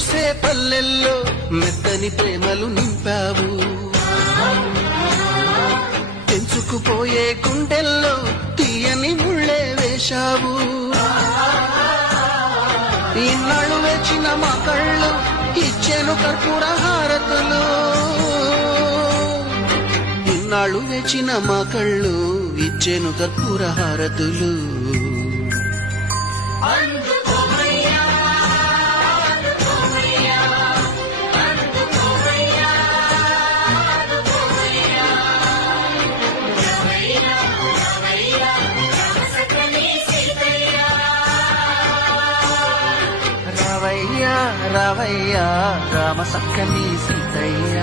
మెరిసే పల్లెల్లో మెత్తని ప్రేమలు నింపావు, తెంచుకుపోయే గుండెల్లో తీయని ముళ్ళే వేశావు. ఇన్నాళ్ళు వేచిన మా కళ్ళు ఇచ్చేను కర్పూర హారతులు, ఇన్నాళ్ళు వేచిన మా కళ్ళు ఇచ్చేను కర్పూర హారతులు. రావయ్యా రావయ్యా రామ సక్కని సీతయ్య.